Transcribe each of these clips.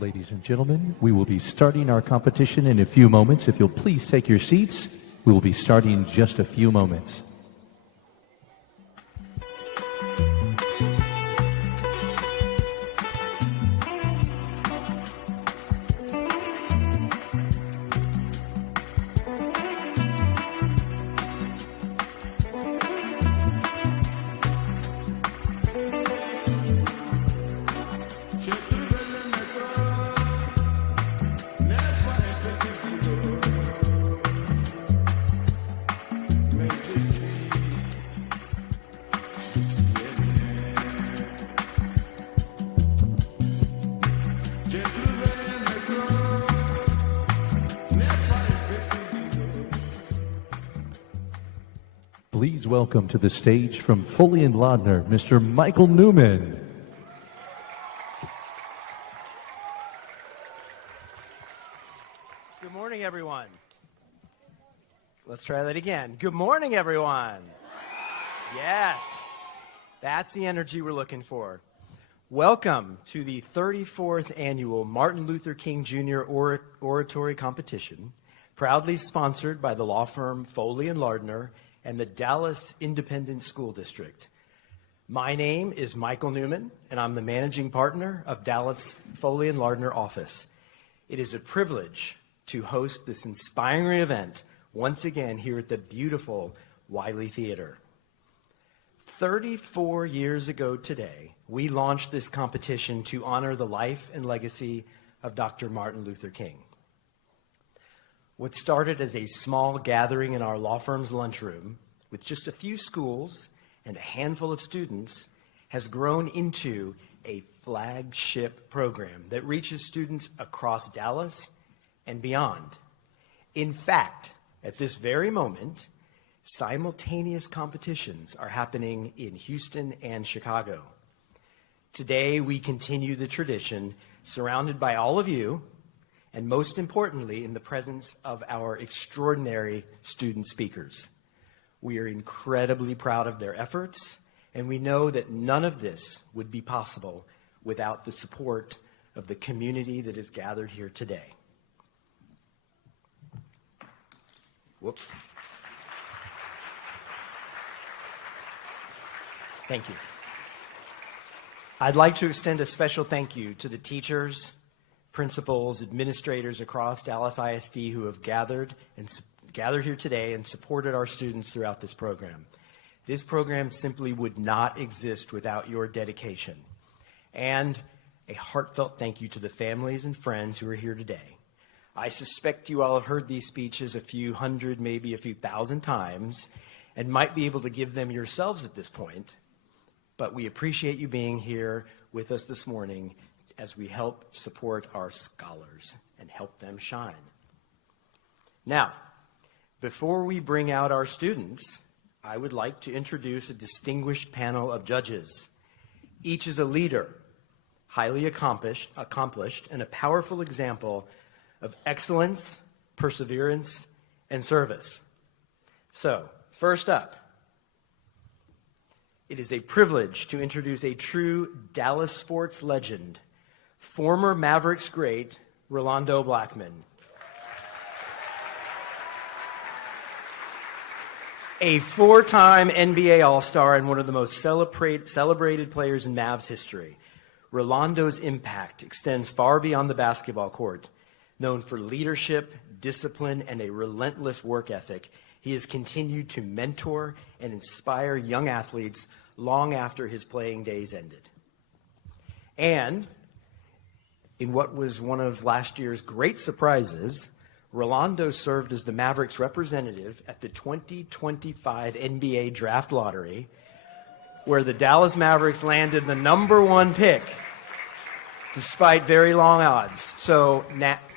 Ladies and gentlemen, we will be starting our competition in a few moments. If you'll please take your seats, we will be starting in just a few moments. Please welcome to the stage from Foley and Lardner, Mr. Michael Newman. Good morning, everyone. Let's try that again. Good morning, everyone. Yes, that's the energy we're looking for. Welcome to the 34th annual Martin Luther King Jr. Oratory Competition, proudly sponsored by the law firm Foley and Lardner and the Dallas Independent School District. My name is Michael Newman, and I'm the managing partner of Dallas Foley and Lardner office. It is a privilege to host this inspiring event once again here at the beautiful Wiley Theater. 34 years ago today, we launched this competition to honor the life and legacy of Dr. Martin Luther King. What started as a small gathering in our law firm's lunchroom with just a few schools and a handful of students has grown into a flagship program that reaches students across Dallas and beyond. In fact, at this very moment, simultaneous competitions are happening in Houston and Chicago. Today, we continue the tradition surrounded by all of you, and most importantly, in the presence of our extraordinary student speakers. We are incredibly proud of their efforts, and we know that none of this would be possible without the support of the community that is gathered here today. Whoops. Thank you. I'd like to extend a special thank you to the teachers, principals, administrators across Dallas ISD who have gathered here today and supported our students throughout this program. This program simply would not exist without your dedication. And a heartfelt thank you to the families and friends who are here today. I suspect you all have heard these speeches a few hundred, maybe a few thousand times, and might be able to give them yourselves at this point. But we appreciate you being here with us this morning as we help support our scholars and help them shine. Now, before we bring out our students, I would like to introduce a distinguished panel of judges. Each is a leader, highly accomplished, and a powerful example of excellence, perseverance, and service. So, first up, it is a privilege to introduce a true Dallas sports legend, former Mavericks great, Rolando Blackman. A four-time NBA All-Star and one of the most celebrated players in Mavs history. Rolando's impact extends far beyond the basketball court. Known for leadership, discipline, and a relentless work ethic, he has continued to mentor and inspire young athletes long after his playing days ended. And in what was one of last year's great surprises, Rolando served as the Mavericks representative at the 2025 NBA Draft Lottery, where the Dallas Mavericks landed the #1 pick, despite very long odds. So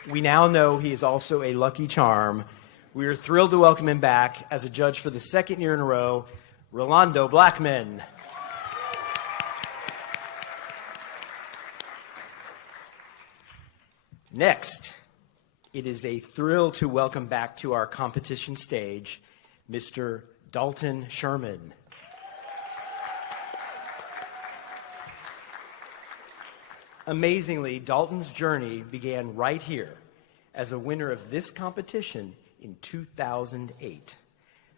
we now know he is also a lucky charm. We are thrilled to welcome him back as a judge for the second year in a row, Rolando Blackman. Next, it is a thrill to welcome back to our competition stage, Mr. Dalton Sherman. Amazingly, Dalton's journey began right here as a winner of this competition in 2008.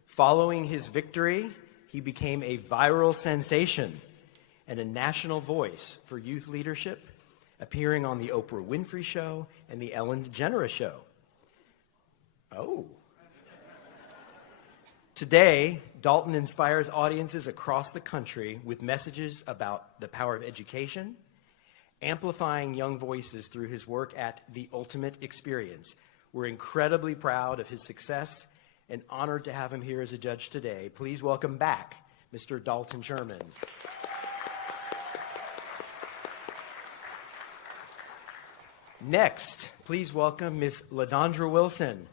Following his victory, he became a viral sensation and a national voice for youth leadership, appearing on the Oprah Winfrey Show and the Ellen DeGeneres Show. Oh. Today, Dalton inspires audiences across the country with messages about the power of education, amplifying young voices through his work at The Ultimate Experience. We're incredibly proud of his success and honored to have him here as a judge today. Please welcome back Mr. Dalton Sherman. Next, please welcome Ms. LaDondra Wilson.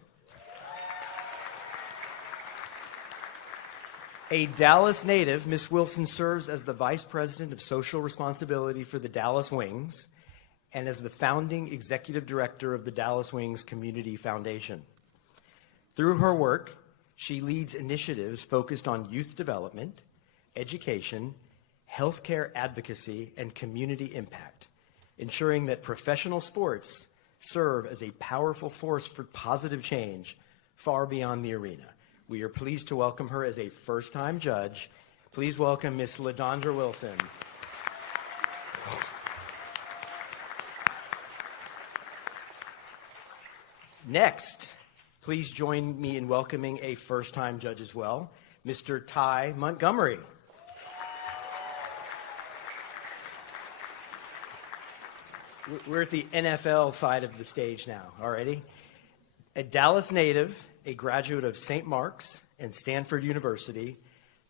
A Dallas native, Ms. Wilson serves as the Vice President of Social Responsibility for the Dallas Wings and as the founding Executive Director of the Dallas Wings Community Foundation. Through her work, she leads initiatives focused on youth development, education, healthcare advocacy, and community impact, ensuring that professional sports serve as a powerful force for positive change far beyond the arena. We are pleased to welcome her as a first-time judge. Please welcome Ms. LaDondra Wilson. Next, please join me in welcoming a first-time judge as well, Mr. Ty Montgomery. We're at the NFL side of the stage now, already. A Dallas native, a graduate of St. Mark's and Stanford University,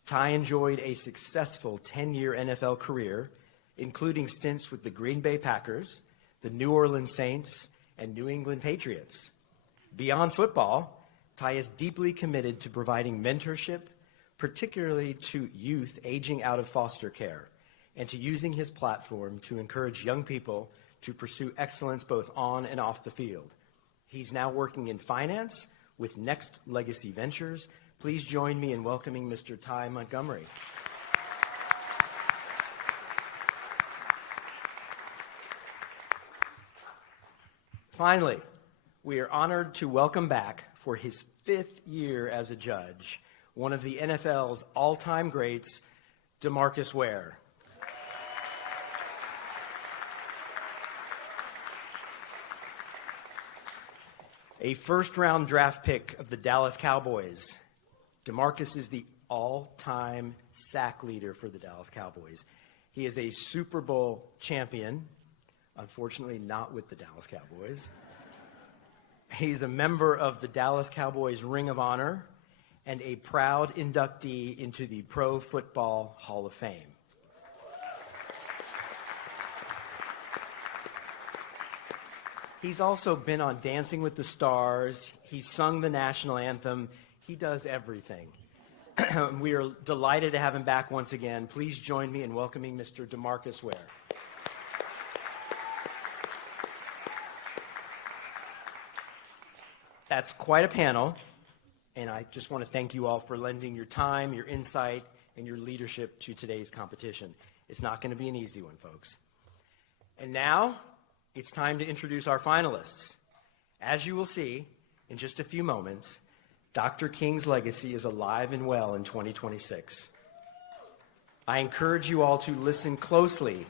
Ty enjoyed a successful 10-year NFL career, including stints with the Green Bay Packers, the New Orleans Saints, and New England Patriots. Beyond football, Ty is deeply committed to providing mentorship, particularly to youth aging out of foster care, and to using his platform to encourage young people to pursue excellence both on and off the field. He's now working in finance with Next Legacy Ventures. Please join me in welcoming Mr. Ty Montgomery. Finally, we are honored to welcome back for his 5th year as a judge, one of the NFL's all-time greats, DeMarcus Ware. A first-round draft pick of the Dallas Cowboys, DeMarcus is the all-time sack leader for the Dallas Cowboys. He is a Super Bowl champion, unfortunately not with the Dallas Cowboys. He's a member of the Dallas Cowboys Ring of Honor and a proud inductee into the Pro Football Hall of Fame. He's also been on Dancing with the Stars. He's sung the national anthem. He does everything. We are delighted to have him back once again. Please join me in welcoming Mr. DeMarcus Ware. That's quite a panel, and I just want to thank you all for lending your time, your insight, and your leadership to today's competition. It's not going to be an easy one, folks. And now, it's time to introduce our finalists. As you will see in just a few moments, Dr. King's legacy is alive and well in 2026. I encourage you all to listen closely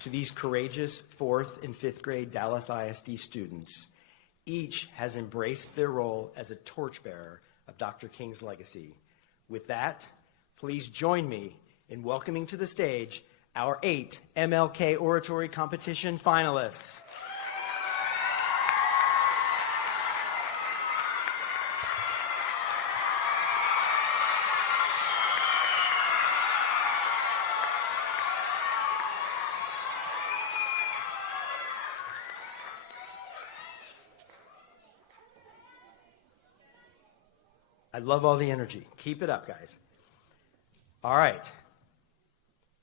to these courageous 4th and 5th grade Dallas ISD students. Each has embraced their role as a torchbearer of Dr. King's legacy. With that, please join me in welcoming to the stage our 8 MLK Oratory Competition finalists. I love all the energy. Keep it up, guys. All right.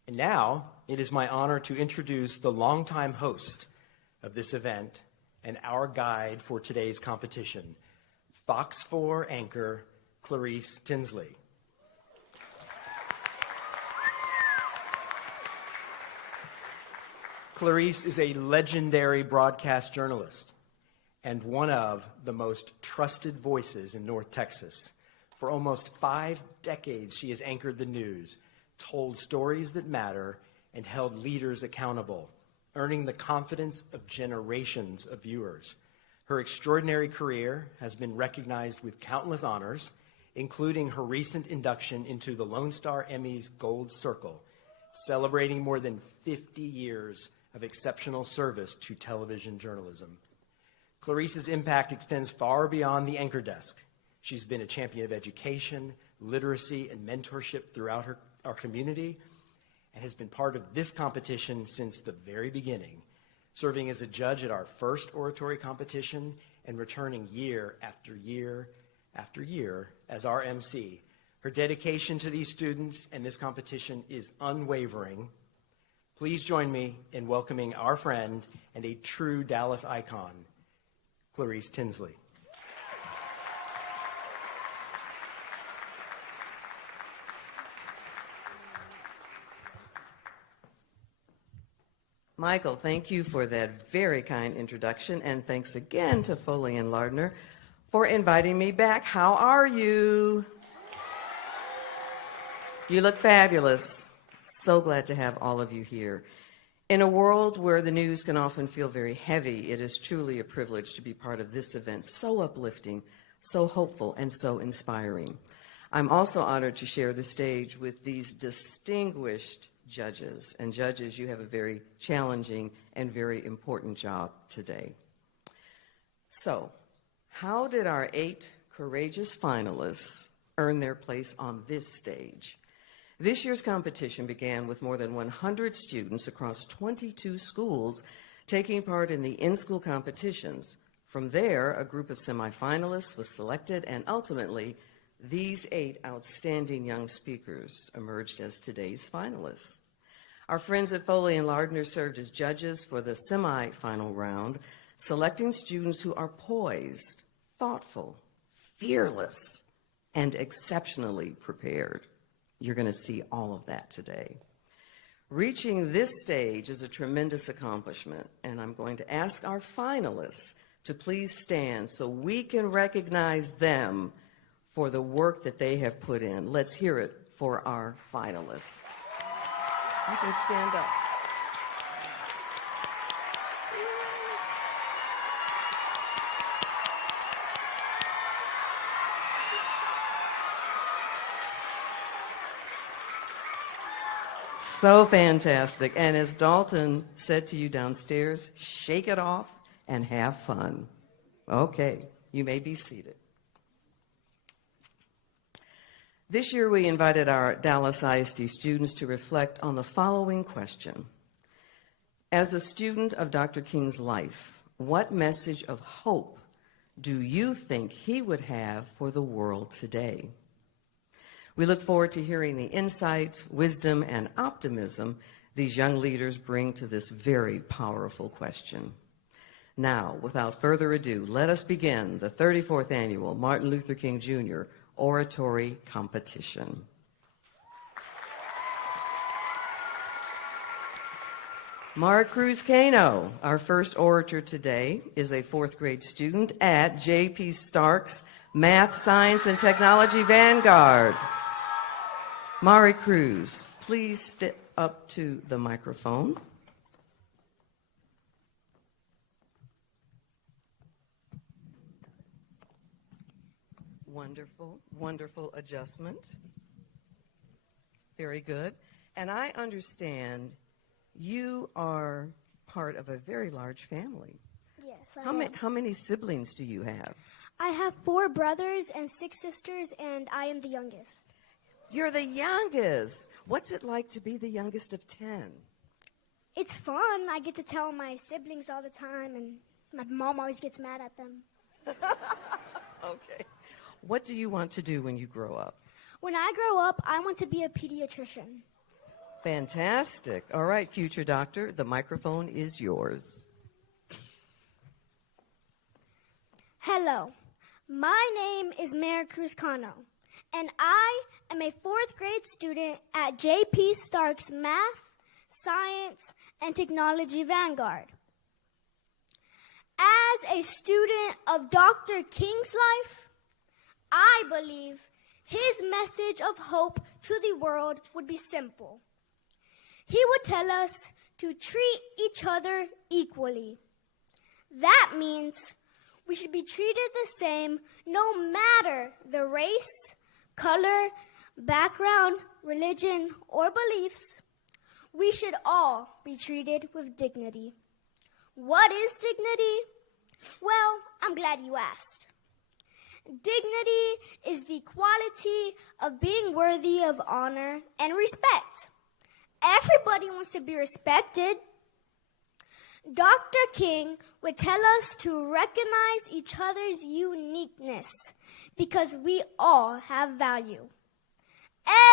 And now, it is my honor to introduce the longtime host of this event and our guide for today's competition, Fox 4 anchor Clarice Tinsley. Clarice is a legendary broadcast journalist and one of the most trusted voices in North Texas. For almost 5 decades, she has anchored the news, told stories that matter, and held leaders accountable, earning the confidence of generations of viewers. Her extraordinary career has been recognized with countless honors, including her recent induction into the Lone Star Emmys Gold Circle, celebrating more than 50 years of exceptional service to television journalism. Clarice's impact extends far beyond the anchor desk. She's been a champion of education, literacy, and mentorship throughout our community, and has been part of this competition since the very beginning, serving as a judge at our first oratory competition and returning year after year after year as our MC. Her dedication to these students and this competition is unwavering. Please join me in welcoming our friend and a true Dallas icon, Clarice Tinsley. Michael, thank you for that very kind introduction, and thanks again to Foley and Lardner for inviting me back. How are you? You look fabulous. So glad to have all of you here. In a world where the news can often feel very heavy, it is truly a privilege to be part of this event, so uplifting, so hopeful, and so inspiring. I'm also honored to share the stage with these distinguished judges. And judges, you have a very challenging and very important job today. So, how did our 8 courageous finalists earn their place on this stage? This year's competition began with more than 100 students across 22 schools taking part in the in-school competitions. From there, a group of semifinalists was selected, and ultimately, these 8 outstanding young speakers emerged as today's finalists. Our friends at Foley and Lardner served as judges for the semifinal round, selecting students who are poised, thoughtful, fearless, and exceptionally prepared. You're going to see all of that today. Reaching this stage is a tremendous accomplishment, and I'm going to ask our finalists to please stand so we can recognize them for the work that they have put in. Let's hear it for our finalists. You can stand up. So fantastic. And as Dalton said to you downstairs, shake it off and have fun. Okay, you may be seated. This year we invited our Dallas ISD students to reflect on the following question. As a student of Dr. King's life, what message of hope do you think he would have for the world today? We look forward to hearing the insight, wisdom, and optimism these young leaders bring to this very powerful question. Now, without further ado, let us begin the 34th Annual Martin Luther King Jr. Oratory Competition. Mara Cruz Cano, our first orator today, is a 4th grade student at J.P. Stark's Math, Science, and Technology Vanguard. Mari Cruz, please step up to the microphone. Wonderful, wonderful adjustment. Very good. And I understand you are part of a very large family. Yes, I am. How many siblings do you have? I have 4 brothers and 6 sisters, and I am the youngest. You're the youngest. What's it like to be the youngest of 10? It's fun. I get to tell my siblings all the time, and my mom always gets mad at them. Okay. What do you want to do when you grow up? When I grow up, I want to be a pediatrician. Fantastic. All right, future doctor, the microphone is yours. Hello. My name is Mara Cruz Cano, and I am a 4th grade student at J.P. Stark's Math, science, and technology vanguard. As a student of Dr. King's life, I believe his message of hope to the world would be simple. He would tell us to treat each other equally. That means we should be treated the same no matter the race, color, background, religion, or beliefs. We should all be treated with dignity. What is dignity? Well, I'm glad you asked. Dignity is the quality of being worthy of honor and respect. Everybody wants to be respected. Dr. King would tell us to recognize each other's uniqueness because we all have value.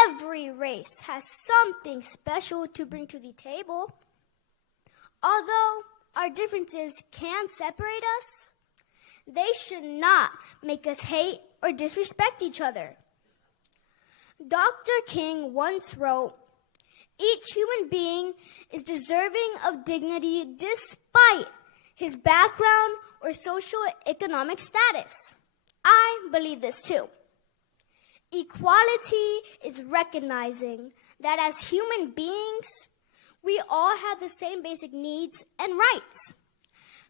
Every race has something special to bring to the table. Although our differences can separate us, they should not make us hate or disrespect each other. Dr. King once wrote, "Each human being is deserving of dignity despite his background or socio-economic status." I believe this too. Equality is recognizing that as human beings, we all have the same basic needs and rights.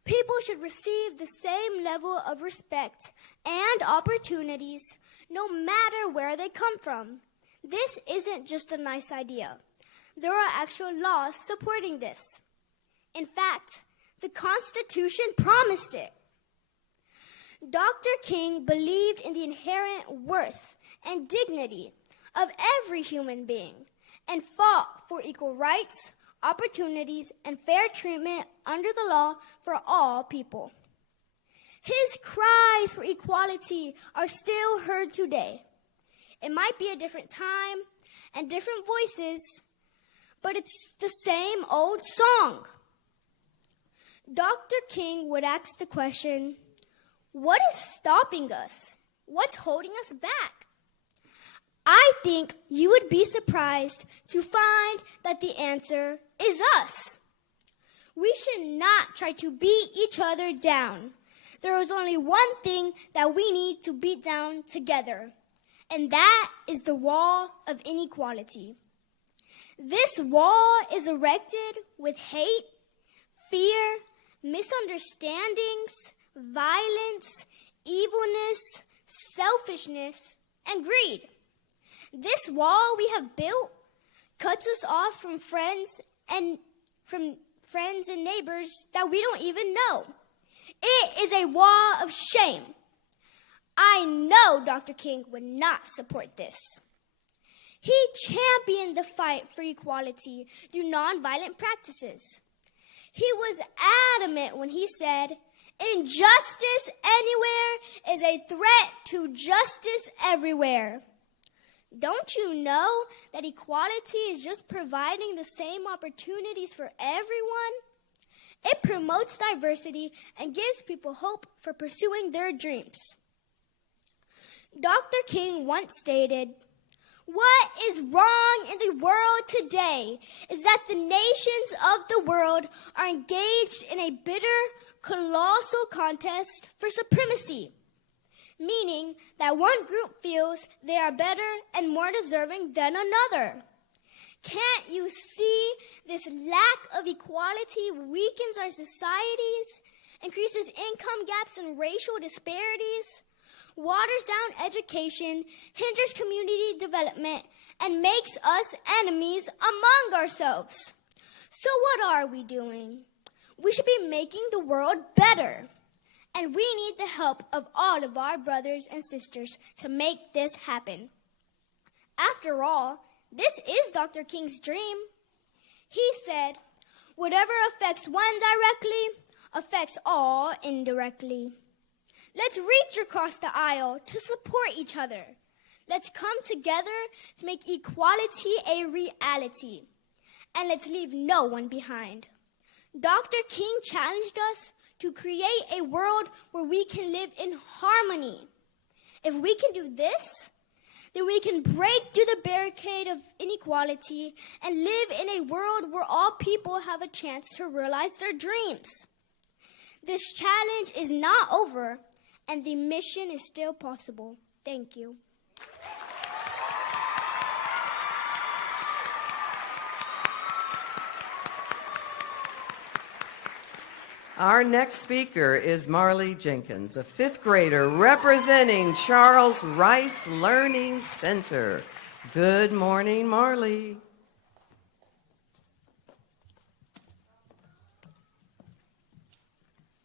People should receive the same level of respect and opportunities no matter where they come from. This isn't just a nice idea. There are actual laws supporting this. In fact, the Constitution promised it. Dr. King believed in the inherent worth and dignity of every human being and fought for equal rights, opportunities, and fair treatment under the law for all people. His cries for equality are still heard today. It might be a different time and different voices, but it's the same old song. Dr. King would ask the question, what is stopping us? What's holding us back? I think you would be surprised to find that the answer is us. We should not try to beat each other down. There is only one thing that we need to beat down together, and that is the wall of inequality. This wall is erected with hate, fear, misunderstandings, violence, evilness, selfishness, and greed. This wall we have built cuts us off from friends and neighbors that we don't even know. It is a wall of shame. I know Dr. King would not support this. He championed the fight for equality through nonviolent practices. He was adamant when he said, "Injustice anywhere is a threat to justice everywhere." Don't you know that equality is just providing the same opportunities for everyone? It promotes diversity and gives people hope for pursuing their dreams. Dr. King once stated, "What is wrong in the world today is that the nations of the world are engaged in a bitter, colossal contest for supremacy," meaning that one group feels they are better and more deserving than another. Can't you see this lack of equality weakens our societies, increases income gaps and racial disparities, waters down education, hinders community development, and makes us enemies among ourselves? So what are we doing? We should be making the world better. And we need the help of all of our brothers and sisters to make this happen. After all, this is Dr. King's dream. He said, "Whatever affects one directly affects all indirectly." Let's reach across the aisle to support each other. Let's come together to make equality a reality. And let's leave no one behind. Dr. King challenged us to create a world where we can live in harmony. If we can do this, then we can break through the barricade of inequality and live in a world where all people have a chance to realize their dreams. This challenge is not over, and the mission is still possible. Thank you. Our next speaker is Marley Jenkins, a fifth grader representing Charles Rice Learning Center. Good morning, Marley.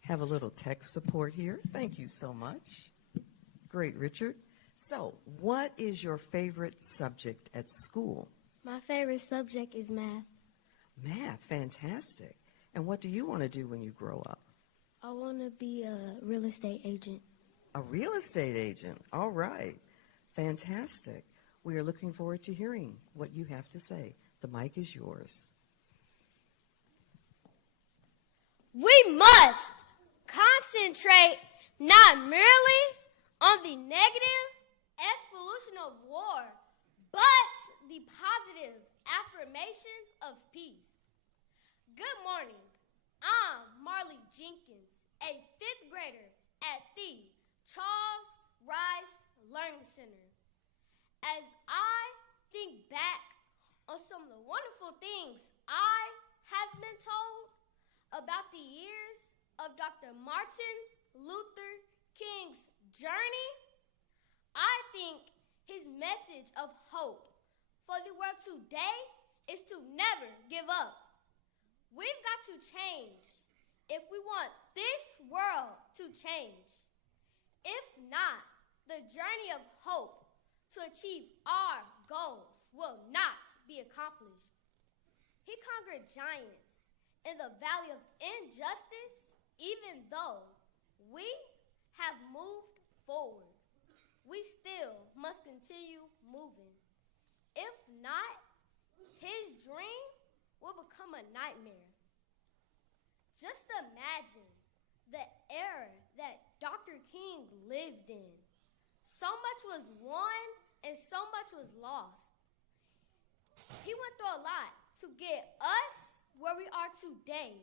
Have a little tech support here. Thank you so much. Great, Richard. So, what is your favorite subject at school? My favorite subject is math. Math, fantastic. And what do you want to do when you grow up? I want to be a real estate agent. A real estate agent. All right. Fantastic. We are looking forward to hearing what you have to say. The mic is yours. We must concentrate not merely on the negative expulsion of war, but the positive affirmation of peace. Good morning. I'm Marley Jenkins, a fifth grader at the Charles Rice Learning Center. As I think back on some of the wonderful things I have been told about the years of Dr. Martin Luther King's journey, I think his message of hope for the world today is to never give up. We've got to change if we want this world to change. If not, the journey of hope to achieve our goals will not be accomplished. He conquered giants in the valley of injustice, even though we have moved forward. We still must continue moving. If not, his dream will become a nightmare. Just imagine the era that Dr. King lived in. So much was won and so much was lost. He went through a lot to get us where we are today.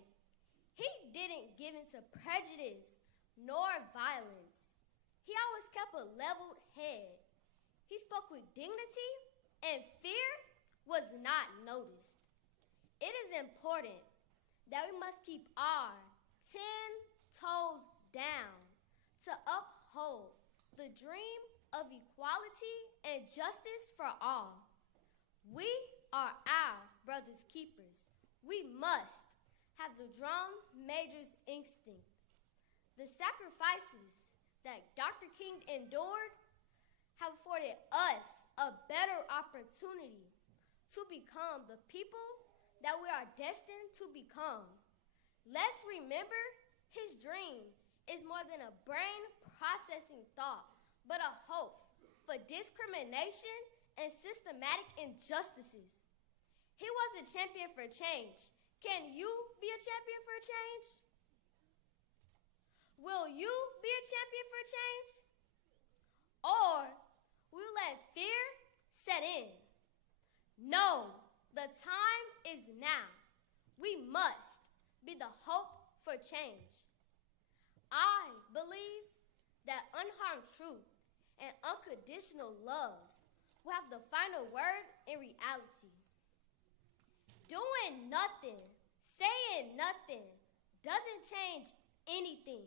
He didn't give in to prejudice nor violence. He always kept a leveled head. He spoke with dignity, and fear was not noticed. It is important that we must keep our 10 toes down to uphold the dream of equality and justice for all. We are our brother's keepers. We must have the drum major's instinct. The sacrifices that Dr. King endured have afforded us a better opportunity to become the people that we are destined to become. Let's remember his dream is more than a brain processing thought, but a hope for discrimination and systematic injustices. He was a champion for change. Can you be a champion for change? Will you be a champion for change? Or will you let fear set in? No, the time is now. We must be the hope for change. I believe that unharmed truth and unconditional love will have the final word in reality. Doing nothing, saying nothing, doesn't change anything.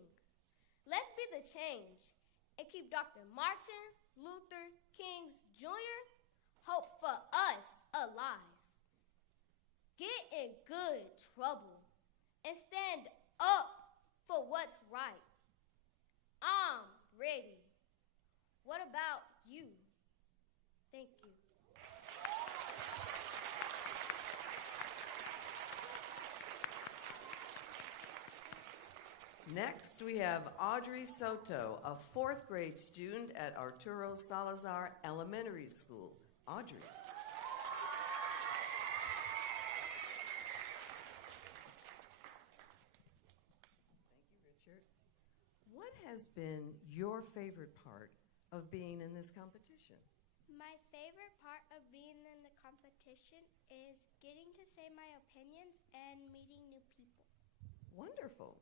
Let's be the change and keep Dr. Martin Luther King Jr. hope for us alive. Get in good trouble and stand up for what's right. I'm ready. What about you? Thank you. Next, we have Audrey Soto, a fourth grade student at Arturo Salazar Elementary School. Audrey. What has been your favorite part of being in this competition? My favorite part of being in the competition is getting to say my opinions and meeting new people. Wonderful.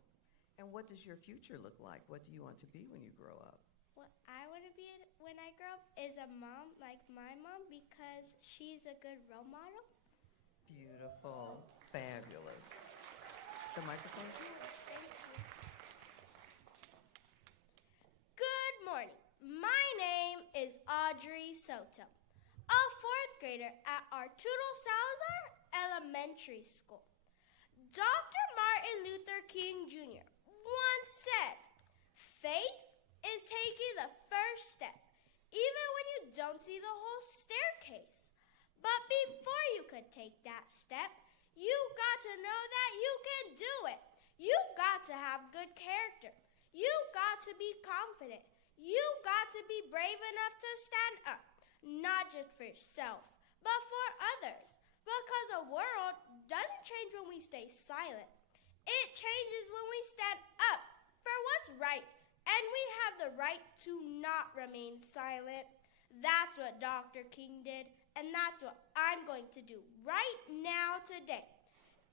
And what does your future look like? What do you want to be when you grow up? What I want to be when I grow up is a mom like my mom because she's a good role model. Beautiful. Fabulous. The microphone is yours. Thank you. Good morning. My name is Audrey Soto, a fourth grader at Arturo Salazar Elementary School. Dr. Martin Luther King Jr. once said, "Faith is taking the first step, even when you don't see the whole staircase. But before you could take that step, you got to know that you can do it. You got to have good character. You got to be confident. You got to be brave enough to stand up, not just for yourself, but for others. Because the world doesn't change when we stay silent. It changes when we stand up for what's right, and we have the right to not remain silent." That's what Dr. King did, and that's what I'm going to do right now today.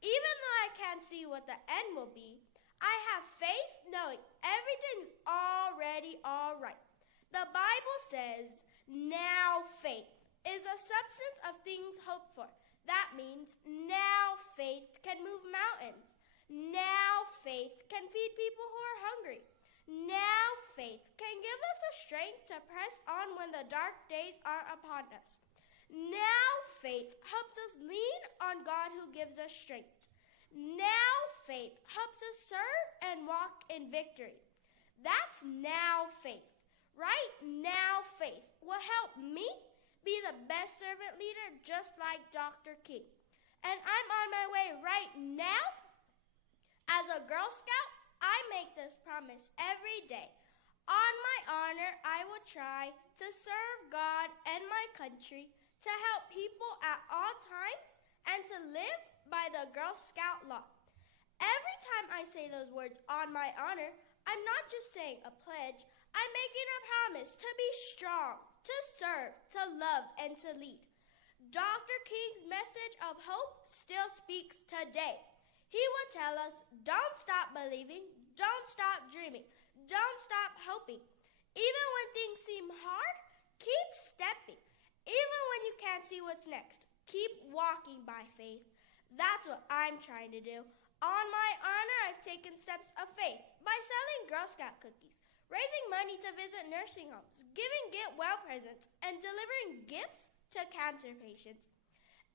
Even though I can't see what the end will be, I have faith knowing everything's already all right. The Bible says, "Now faith is a substance of things hoped for." That means now faith can move mountains. Now faith can feed people who are hungry. Now faith can give us the strength to press on when the dark days are upon us. Now faith helps us lean on God who gives us strength. Now faith helps us serve and walk in victory. That's now faith. Right now faith will help me be the best servant leader just like Dr. King. And I'm on my way right now. As a Girl Scout, I make this promise every day. On my honor, I will try to serve God and my country, to help people at all times, and to live by the Girl Scout law. Every time I say those words, "on my honor," I'm not just saying a pledge. I'm making a promise to be strong, to serve, to love, and to lead. Dr. King's message of hope still speaks today. He would tell us, don't stop believing, don't stop dreaming, don't stop hoping. Even when things seem hard, keep stepping. Even when you can't see what's next, keep walking by faith. That's what I'm trying to do. On my honor, I've taken steps of faith by selling Girl Scout cookies, raising money to visit nursing homes, giving get well presents, and delivering gifts to cancer patients.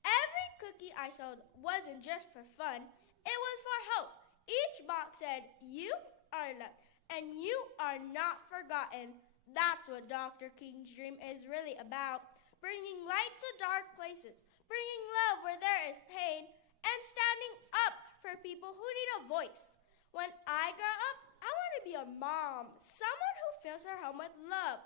Every cookie I sold wasn't just for fun, it was for hope. Each box said, "You are loved, and you are not forgotten." That's what Dr. King's dream is really about, bringing light to dark places, bringing love where there is pain, and standing up for people who need a voice. When I grow up, I want to be a mom, someone who fills her home with love,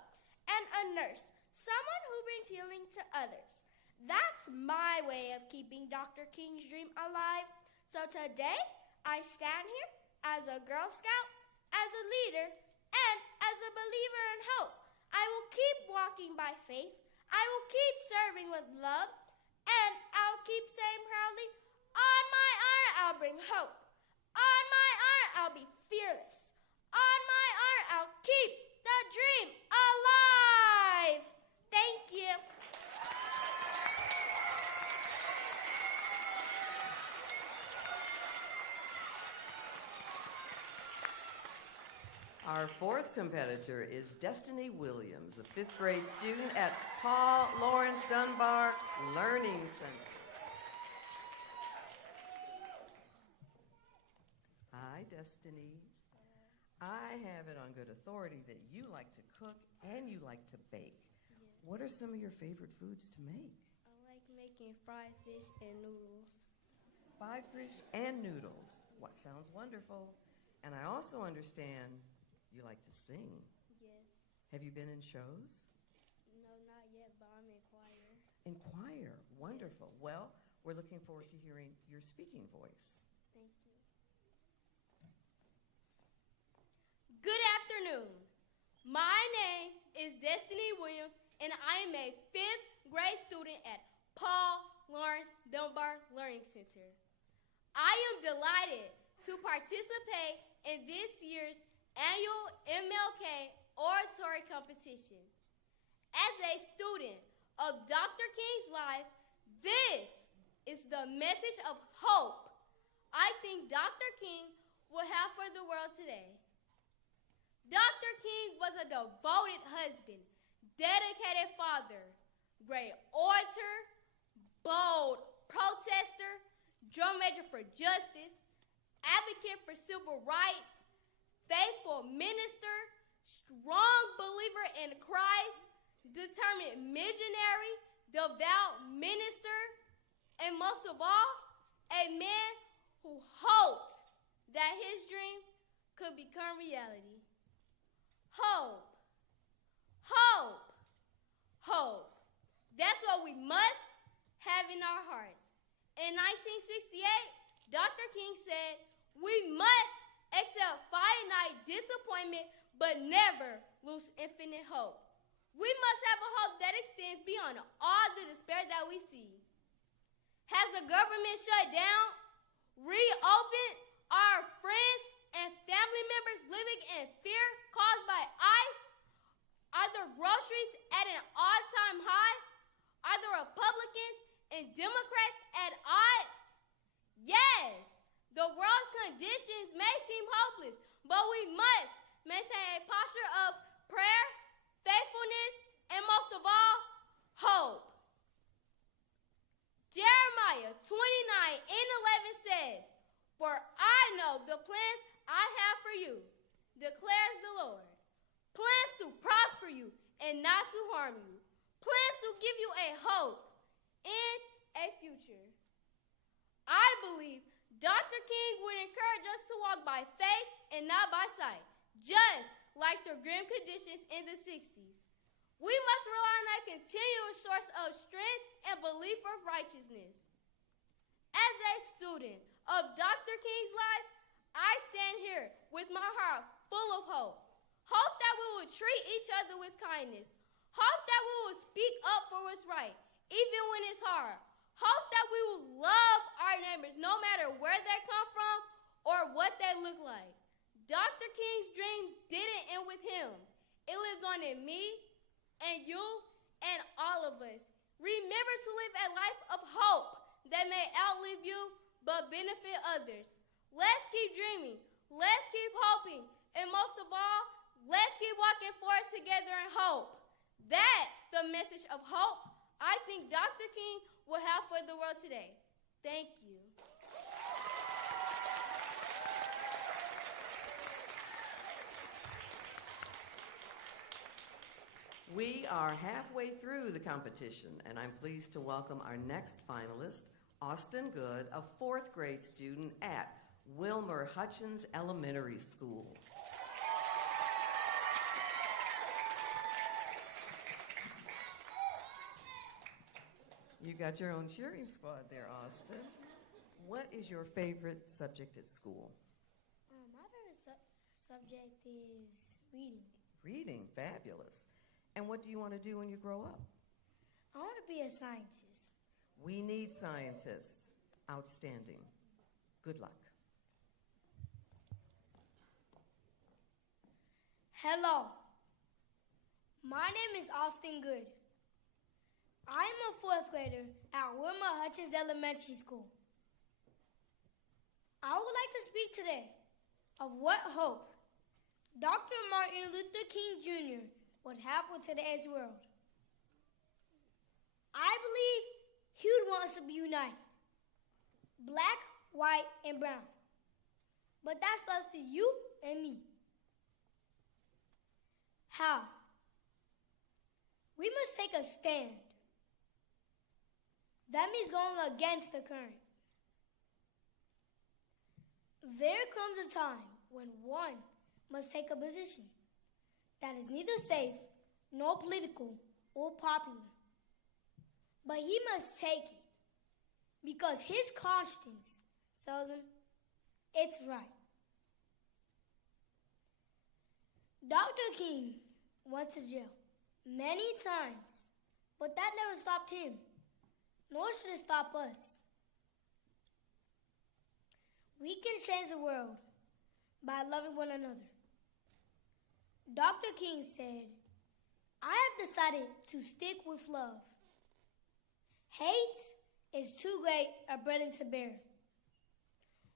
and a nurse, someone who brings healing to others. That's my way of keeping Dr. King's dream alive. So today, I stand here as a Girl Scout, as a leader, and as a believer in hope. I will keep walking by faith. I will keep serving with love, and I'll keep saying proudly, "On my honor, I'll bring hope. On my honor, I'll be fearless. On my honor, I'll keep the dream alive." Thank you. Our fourth competitor is Destiny Williams, a fifth grade student at Paul Lawrence Dunbar Learning Center. Hi, Destiny. I have it on good authority that you like to cook and you like to bake. Yes. What are some of your favorite foods to make? I like making fried fish and noodles. Fried fish and noodles. What sounds wonderful. And I also understand you like to sing. Yes. Have you been in shows? No, not yet, but I'm in choir. In choir. Wonderful. Well, we're looking forward to hearing your speaking voice. Thank you. Good afternoon. My name is Destiny Williams, and I am a 5th grade student at Paul Lawrence Dunbar Learning Center. I am delighted to participate in this year's annual MLK Oratory competition. As a student of Dr. King's life, this is the message of hope I think Dr. King will have for the world today. Dr. King was a devoted husband, dedicated father, great orator, bold protester, drum major for justice, advocate for civil rights, faithful minister, strong believer in Christ, determined missionary, devout minister, and most of all, a man who hoped that his dream could become reality. Hope, hope, hope. That's what we must have in our hearts. In 1968, Dr. King said, we must accept finite disappointment, but never lose infinite hope. We must have a hope that extends beyond all the despair that we see. Has the government shut down, reopened, our friends and family members living in fear caused by ICE? Are the groceries at an all-time high? Are the Republicans and Democrats at odds? Yes, the world's conditions may seem hopeless, but we must maintain a posture of prayer, faithfulness, and most of all, hope. Jeremiah 29:11 says, "For I know the plans I have for you, declares the Lord. Plans to prosper you and not to harm you. Plans to give you a hope and a future." I believe Dr. King would encourage us to walk by faith and not by sight, just like the grim conditions in the 60s. We must rely on a continuous source of strength and belief of righteousness. As a student of Dr. King's life, I stand here with my heart full of hope. Hope that we will treat each other with kindness. Hope that we will speak up for what's right, even when it's hard. Hope that we will love our neighbors no matter where they come from or what they look like. Dr. King's dream didn't end with him. It lives on in me and you and all of us. Remember to live a life of hope that may outlive you but benefit others. Let's keep dreaming. Let's keep hoping. And most of all, let's keep walking forward together in hope. That's the message of hope I think Dr. King will have for the world today. Thank you. We are halfway through the competition, and I'm pleased to welcome our next finalist, Austin Good, a 4th grade student at Wilmer Hutchins Elementary School. You got your own cheering squad there, Austin. What is your favorite subject at school? My favorite subject is reading. Reading, fabulous. And what do you want to do when you grow up? I want to be a scientist. We need scientists. Outstanding. Good luck. Hello. My name is Austin Good. I am a 4th grader at Wilmer Hutchins Elementary School. I would like to speak today of what hope Dr. Martin Luther King Jr. would have for today's world. I believe he would want us to be united, black, white, and brown. But that's us to you and me. How? We must take a stand. That means going against the current. There comes a time when one must take a position that is neither safe nor political or popular. But he must take it because his conscience tells him it's right. Dr. King went to jail many times, but that never stopped him, nor should it stop us. We can change the world by loving one another. Dr. King said, I have decided to stick with love. Hate is too great a burden to bear.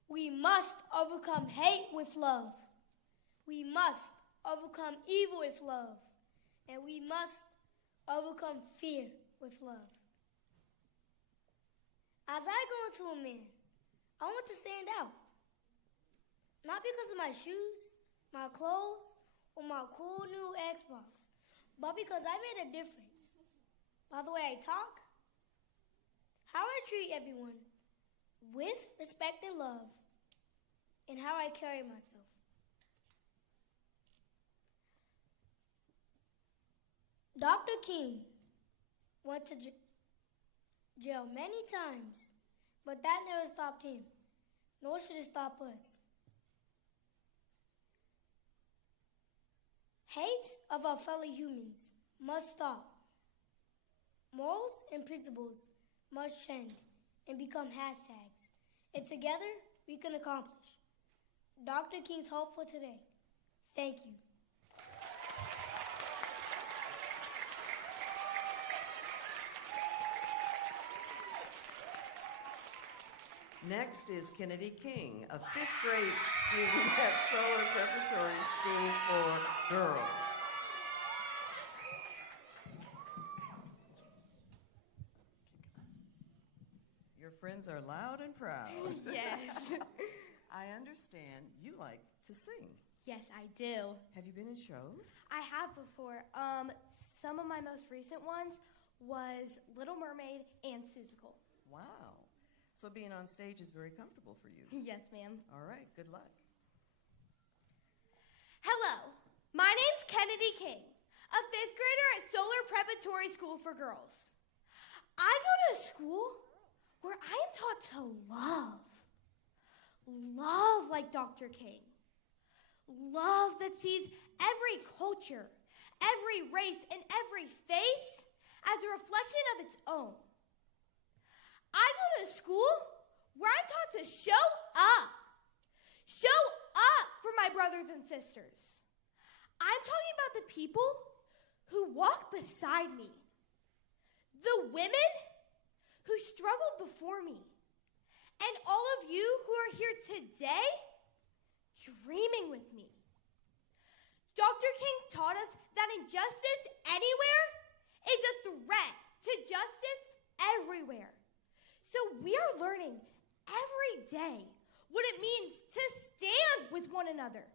We must overcome hate with love. We must overcome evil with love. And we must overcome fear with love. As I go into a man, I want to stand out. Not because of my shoes, my clothes, or my cool new Xbox, but because I made a difference. By the way I talk, how I treat everyone with respect and love, and how I carry myself. Dr. King went to jail many times, but that never stopped him, nor should it stop us. Hate of our fellow humans must stop. Morals and principles must change and become hashtags. And together, we can accomplish. Dr. King's hope for today. Thank you. Next is Kennedy King, a fifth-grade student at Solar Preparatory School for Girls. Your friends are loud and proud. Yes. I understand you like to sing. Yes, I do. Have you been in shows? I have before. Some of my most recent ones was Little Mermaid and Seussical. Wow. So being on stage is very comfortable for you. Yes, ma'am. All right, good luck. Hello, my name's Kennedy King, a fifth grader at Solar Preparatory School for Girls. I go to a school where I am taught to love. Love like Dr. King. Love that sees every culture, every race, and every face as a reflection of its own. I go to a school where I'm taught to show up. Show up for my brothers and sisters. I'm talking about the people who walk beside me. The women who struggled before me. And all of you who are here today dreaming with me. Dr. King taught us that injustice anywhere is a threat to justice everywhere. So we are learning every day what it means to stand with one another.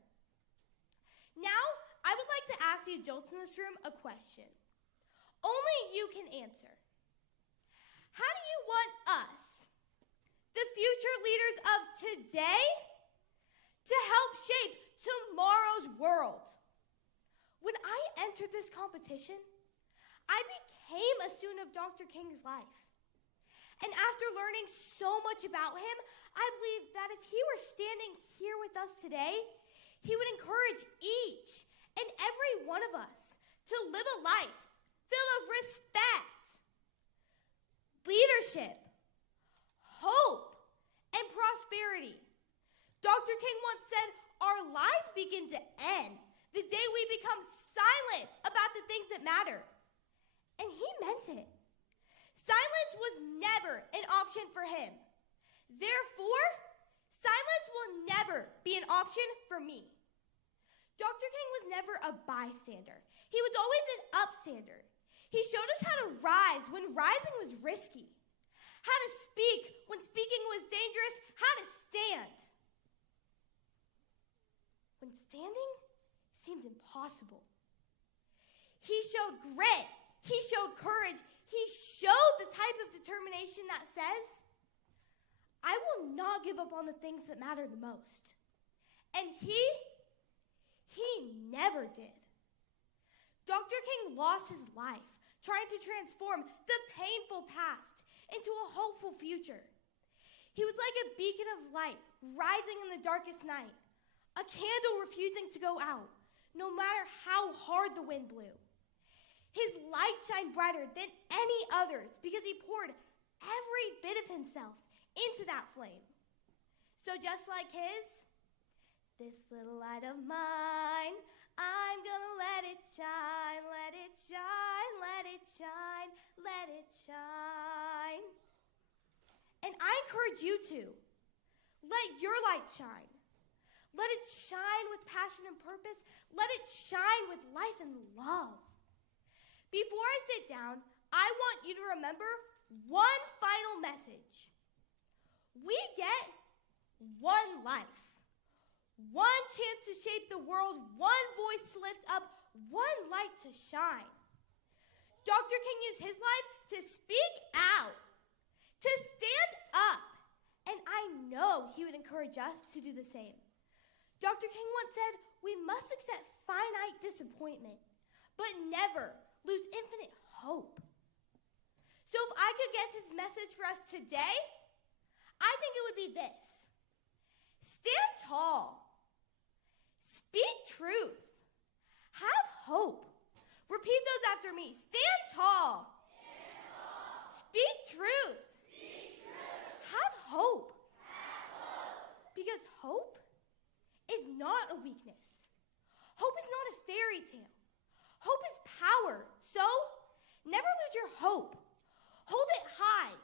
Now, I would like to ask the adults in this room a question. Only you can answer. How do you want us, the future leaders of today, to help shape tomorrow's world? When I entered this competition, I became a student of Dr. King's life. And after learning so much about him, I believe that if he were standing here with us today, he would encourage each and every one of us to live a life filled of respect, leadership, hope, and prosperity. Dr. King once said, our lives begin to end the day we become silent about the things that matter. And he meant it. Silence was never an option for him. Therefore, silence will never be an option for me. Dr. King was never a bystander. He was always an upstander. He showed us how to rise when rising was risky, how to speak when speaking was dangerous, how to stand when standing seemed impossible. He showed grit. He showed courage. He showed the type of determination that says, I will not give up on the things that matter the most. And he never did. Dr. King lost his life trying to transform the painful past into a hopeful future. He was like a beacon of light rising in the darkest night, a candle refusing to go out, no matter how hard the wind blew. His light shine brighter than any others because he poured every bit of himself into that flame. So just like his, this little light of mine, I'm gonna let it shine, let it shine, let it shine, let it shine. And I encourage you to let your light shine. Let it shine with passion and purpose. Let it shine with life and love. Before I sit down, I want you to remember one final message. We get one life, one chance to shape the world, one voice to lift up, one light to shine. Dr. King used his life to speak out, to stand up, and I know he would encourage us to do the same. Dr. King once said, we must accept finite disappointment, but never lose infinite hope. So if I could guess his message for us today, I think it would be this. Stand tall. Speak truth. Have hope. Repeat those after me. Stand tall. Stand tall. Speak truth. Speak truth. Have hope. Have hope. Because hope is not a weakness. Hope is not a fairy tale. Hope is power. So, never lose your hope. Hold it high.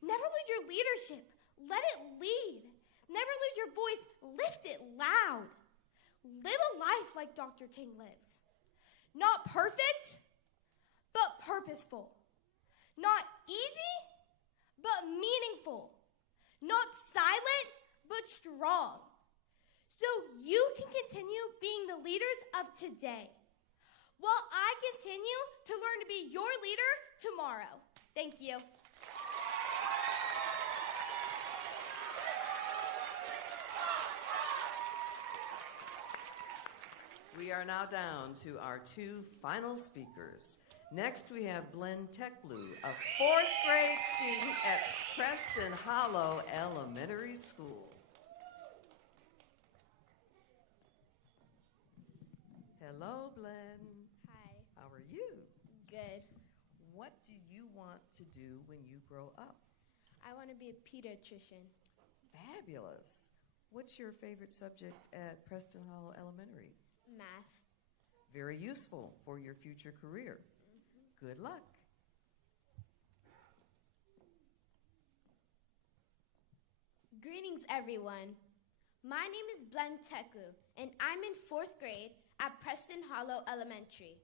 Never lose your leadership. Let it lead. Never lose your voice. Lift it loud. Live a life like Dr. King lived. Not perfect, but purposeful. Not easy, but meaningful. Not silent, but strong. So you can continue being the leaders of today, while I continue to learn to be your leader tomorrow. Thank you. We are now down to our two final speakers. Next, we have Blen Teklu, a fourth grade student at Preston Hollow Elementary School. Hello, Blen. Hi. How are you? Good. What do you want to do when you grow up? I want to be a pediatrician. Fabulous. What's your favorite subject at Preston Hollow Elementary? Math. Very useful for your future career. Good luck. Greetings, everyone. My name is Blen Teklu, and I'm in fourth grade at Preston Hollow Elementary.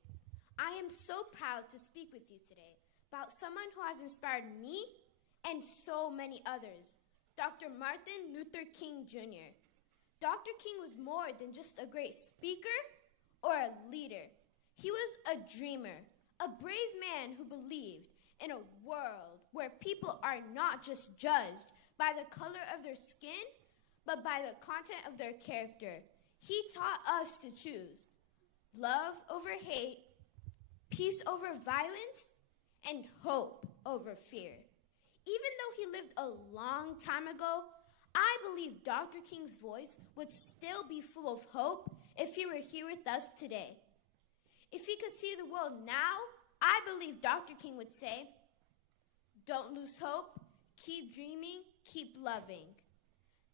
I am so proud to speak with you today about someone who has inspired me and so many others, Dr. Martin Luther King Jr. Dr. King was more than just a great speaker or a leader. He was a dreamer, a brave man who believed in a world where people are not just judged by the color of their skin, but by the content of their character. He taught us to choose love over hate, peace over violence, and hope over fear. Even though he lived a long time ago, I believe Dr. King's voice would still be full of hope if he were here with us today. If he could see the world now, I believe Dr. King would say, "Don't lose hope, keep dreaming, keep loving."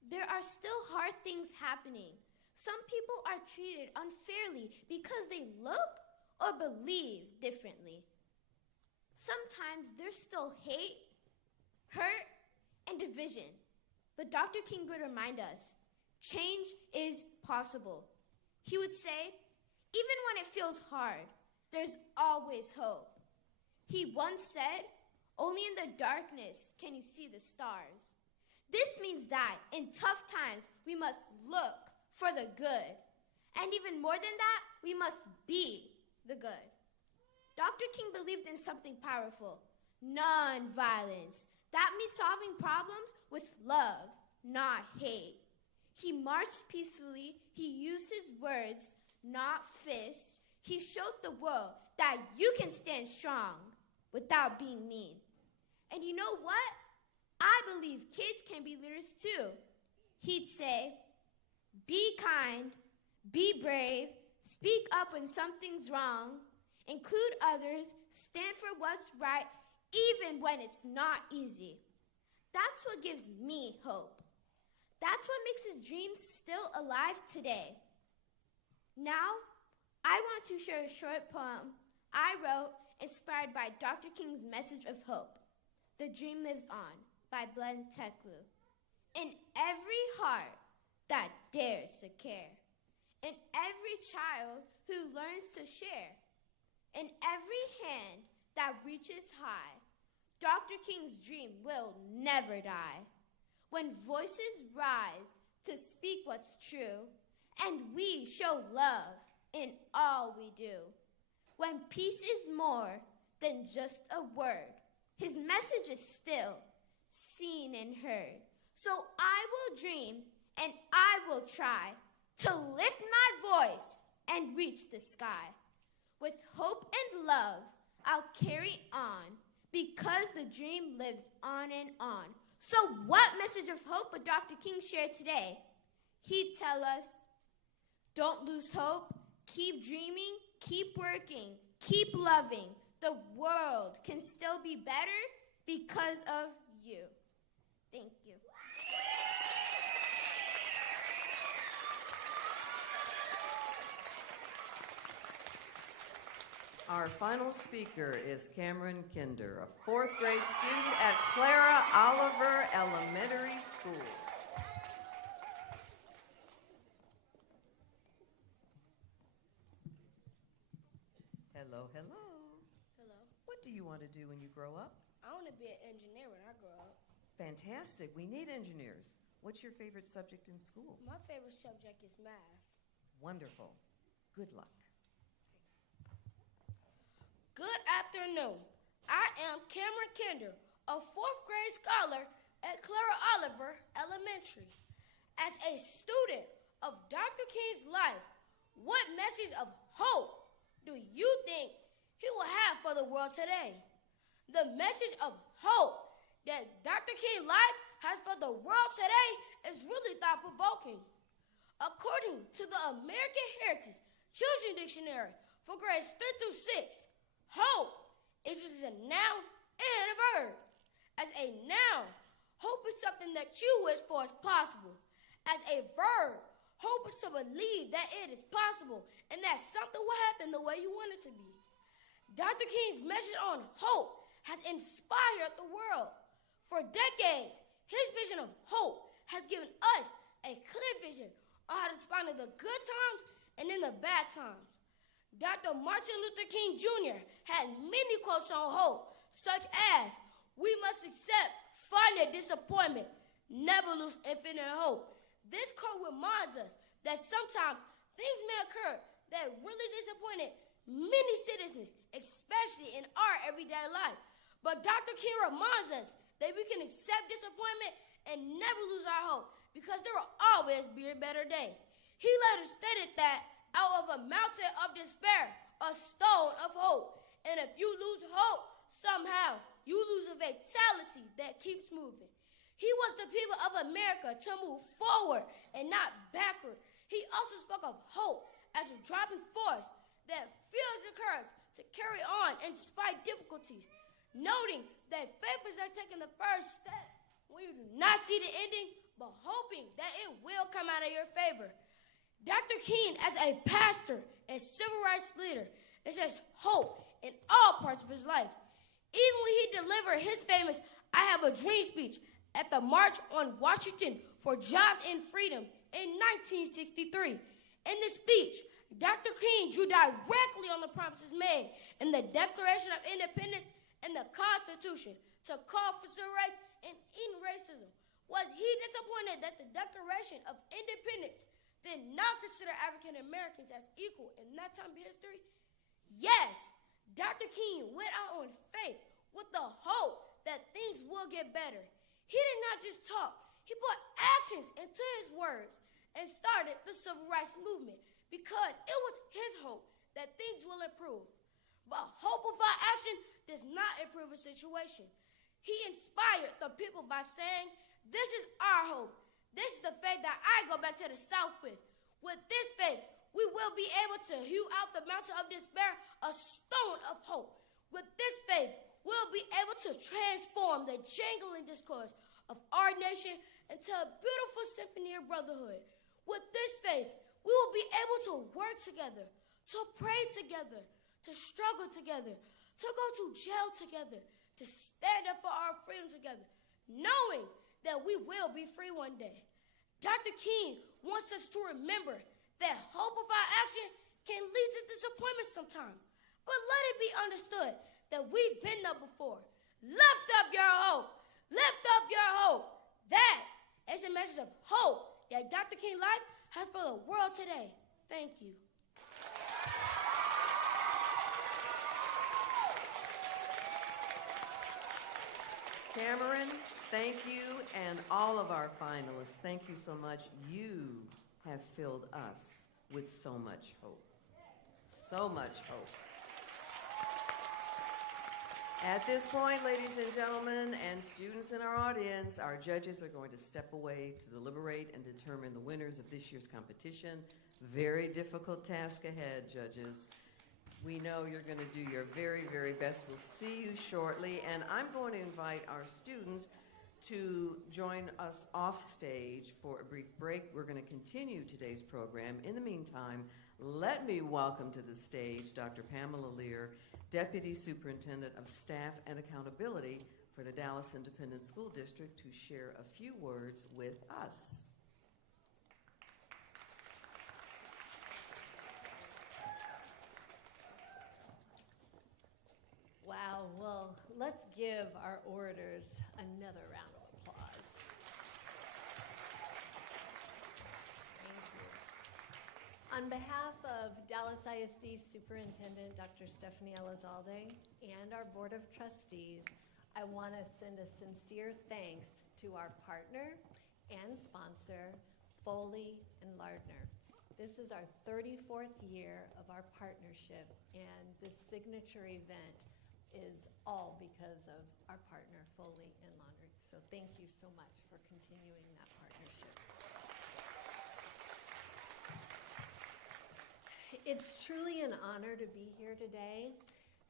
There are still hard things happening. Some people are treated unfairly because they look or believe differently. Sometimes there's still hate, hurt, and division. But Dr. King would remind us, change is possible. He would say, even when it feels hard, there's always hope. He once said, only in the darkness can you see the stars. This means that in tough times, we must look for the good. And even more than that, we must be the good. Dr. King believed in something powerful, nonviolence. That means solving problems with love, not hate. He marched peacefully. He used his words, not fists. He showed the world that you can stand strong without being mean. And you know what? I believe kids can be leaders too. He'd say, be kind, be brave, speak up when something's wrong, include others, for what's right, even when it's not easy. That's what gives me hope. That's what makes his dreams still alive today. Now, I want to share a short poem I wrote inspired by Dr. King's message of hope. The Dream Lives On by Glenn Teklu. In every heart that dares to care, in every child who learns to share, in every hand that reaches high, Dr. King's dream will never die. When voices rise to speak what's true, and we show love in all we do, when peace is more than just a word, his message is still seen and heard. So I will dream and I will try to lift my voice and reach the sky. With hope and love, I'll carry on because the dream lives on and on. So what message of hope would Dr. King share today? He'd tell us, don't lose hope, keep dreaming, keep working, keep loving. The world can still be better because of you. Thank you. Our final speaker is Cameron Kinder, a fourth grade student at Clara Oliver Elementary School. Hello, hello. Hello. What do you want to do when you grow up? I want to be an engineer when I grow up. Fantastic. We need engineers. What's your favorite subject in school? My favorite subject is math. Wonderful. Good luck. Good afternoon. I am Cameron Kinder, a fourth grade scholar at Clara Oliver Elementary. As a student of Dr. King's life, what message of hope do you think he will have for the world today? The message of hope that Dr. King's life has for the world today is really thought-provoking. According to the American Heritage Children's Dictionary for grades 3 through 6, hope is just a noun and a verb. As a noun, hope is something that you wish for is possible. As a verb, hope is to believe that it is possible and that something will happen the way you want it to be. Dr. King's message on hope has inspired the world. For decades, his vision of hope has given us a clear vision on how to respond in the good times and in the bad times. Dr. Martin Luther King Jr. had many quotes on hope, such as, "We must accept final disappointment, never lose infinite hope." This quote reminds us that sometimes things may occur that really disappointed many citizens, especially in our everyday life. But Dr. King reminds us that we can accept disappointment and never lose our hope because there will always be a better day. He later stated that out of a mountain of despair, a stone of hope. And if you lose hope, somehow you lose a vitality that keeps moving. He wants the people of America to move forward and not backward. He also spoke of hope as a driving force that fuels your courage to carry on in spite of difficulties, noting that faith is like taking the first step when you do not see the ending, but hoping that it will come out of your favor. Dr. King, as a pastor and civil rights leader, it says hope in all parts of his life. Even when he delivered his famous "I Have a Dream" speech at the March on Washington for Jobs and Freedom in 1963. In the speech, Dr. King drew directly on the promises made in the Declaration of Independence and the Constitution to call for civil rights and end racism. Was he disappointed that the Declaration of Independence did not consider African Americans as equal in that time of history? Yes, Dr. King went out on faith with the hope that things will get better. He did not just talk, he put actions into his words and started the civil rights movement because it was his hope that things will improve. But hope without action does not improve a situation. He inspired the people by saying, "This is our hope. This is the faith that I go back to the South with. With this faith, we will be able to hew out the mountain of despair a stone of hope. With this faith, able to transform the jangling discourse of our nation into a beautiful symphony of brotherhood. With this faith, we will be able to work together, to pray together, to struggle together, to go to jail together, to stand up for our freedom together, knowing that we will be free one day. Dr. King wants us to remember that hope without action can lead to disappointment sometimes. But let it be understood that we've been there before. Lift up your hope. Lift up your hope. That is a message of hope that Dr. King Life has for the world today. Thank you. Cameron, thank you, and all of our finalists, thank you so much. You have filled us with so much hope. So much hope. At this point, ladies and gentlemen, and students in our audience, our judges are going to step away to deliberate and determine the winners of this year's competition. Very difficult task ahead, judges. We know you're going to do your very, very best. We'll see you shortly, and I'm going to invite our students to join us off stage for a brief break. We're going to continue today's program. In the meantime, let me welcome to the stage Dr. Pamela Lear, Deputy Superintendent of Staff and Accountability for the Dallas Independent School District, to share a few words with us. Wow, well, let's give our orators another round of applause. Thank you. On behalf of Dallas ISD Superintendent Dr. Stephanie Elizalde and our Board of Trustees, I want to send a sincere thanks to our partner and sponsor, Foley and Lardner. This is our 34th year of our partnership, and this signature event is all because of our partner, Foley and Lardner. So thank you so much for continuing that partnership. It's truly an honor to be here today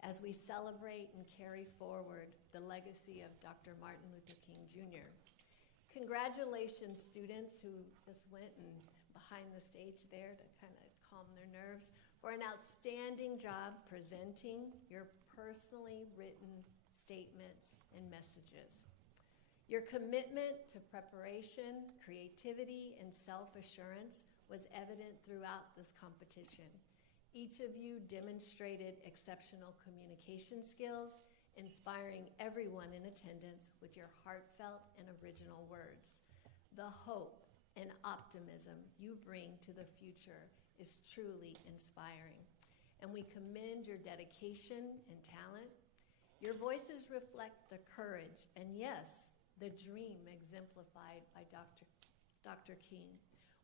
as we celebrate and carry forward the legacy of Dr. Martin Luther King Jr. Congratulations, students who just went and behind the stage there to kind of calm their nerves, for an outstanding job presenting your personally written statements and messages. Your commitment to preparation, creativity, and self-assurance was evident throughout this competition. Each of you demonstrated exceptional communication skills, inspiring everyone in attendance with your heartfelt and original words. The hope and optimism you bring to the future is truly inspiring, and we commend your dedication and talent. Your voices reflect the courage and, yes, the dream exemplified by Dr. King.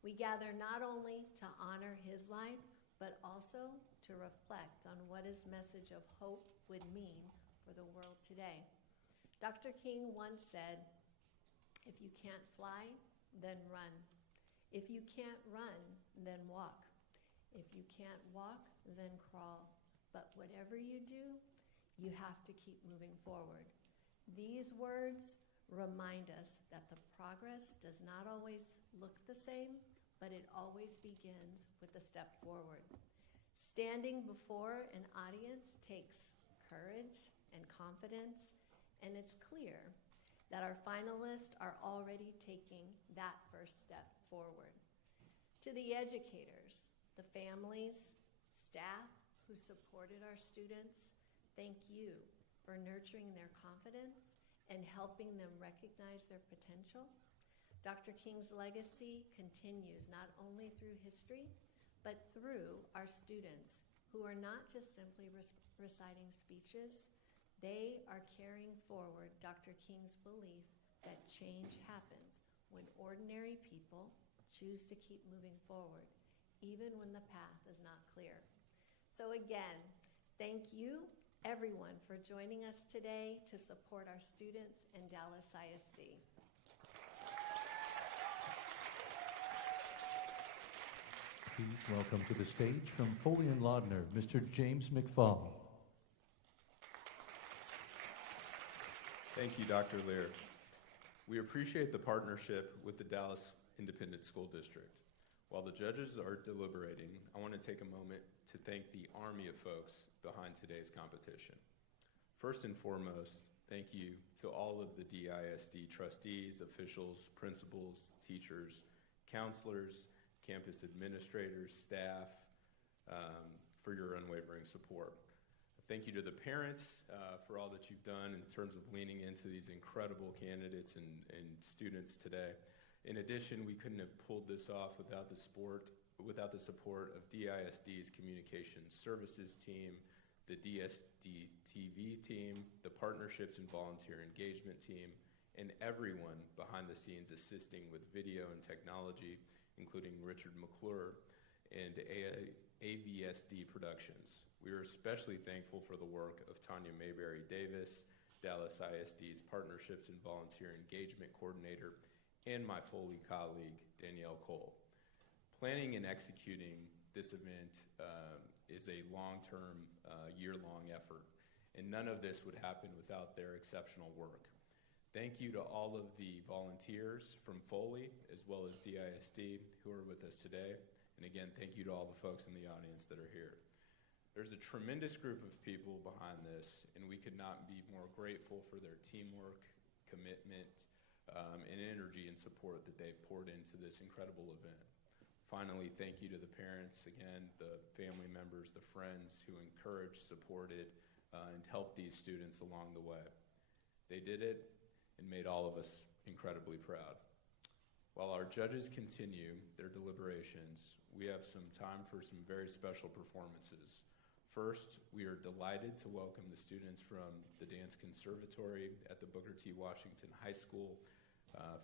We gather not only to honor his life, but also to reflect on what his message of hope would mean for the world today. Dr. King once said, "If you can't fly, then run. If you can't run, then walk. If you can't walk, then crawl. But whatever you do, you have to keep moving forward." These words remind us that the progress does not always look the same, but it always begins with a step forward. Standing before an audience takes courage and confidence, and it's clear that our finalists are already taking that first step forward. To the educators, the families, staff who supported our students, thank you for nurturing their confidence and helping them recognize their potential. Dr. King's legacy continues not only through history, but through our students who are not just simply reciting speeches. They are carrying forward Dr. King's belief that change happens when ordinary people choose to keep moving forward, even when the path is not clear. So again, thank you, everyone, for joining us today to support our students in Dallas ISD. Please welcome to the stage from Foley and Lardner, Mr. James McFall. Thank you, Dr. Lear. We appreciate the partnership with the Dallas Independent School District. While the judges are deliberating, I want to take a moment to thank the army of folks behind today's competition. First and foremost, thank you to all of the DISD trustees, officials, principals, teachers, counselors, campus administrators, staff, for your unwavering support. Thank you to the parents for all that you've done in terms of leaning into these incredible candidates and students today. In addition, we couldn't have pulled this off without the support of DISD's Communications Services team, the DSD TV team, the Partnerships and Volunteer Engagement team, and everyone behind the scenes assisting with video and technology, including Richard McClure and AVSD Productions. We are especially thankful for the work of Tanya Mayberry Davis, Dallas ISD's Partnerships and Volunteer Engagement Coordinator, and my Foley colleague, Danielle Cole. Planning and executing this event is a long-term, year-long effort, and none of this would happen without their exceptional work. Thank you to all of the volunteers from Foley, as well as DISD, who are with us today. And again, thank you to all the folks in the audience that are here. There's a tremendous group of people behind this, and we could not be more grateful for their teamwork, commitment, and energy and support that they've poured into this incredible event. Finally, thank you to the parents, again, the family members, the friends who encouraged, supported, and helped these students along the way. They did it and made all of us incredibly proud. While our judges continue their deliberations, we have some time for some very special performances. First, we are delighted to welcome the students from the Dance Conservatory at the Booker T. Washington High School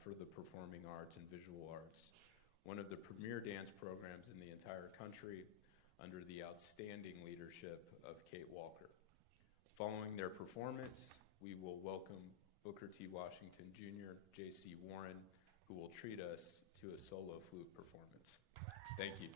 for the Performing Arts and Visual Arts, one of the premier dance programs in the entire country under the outstanding leadership of Kate Walker. Following their performance, we will welcome Booker T. Washington Jr., J.C. Warren, who will treat us to a solo flute performance. Thank you.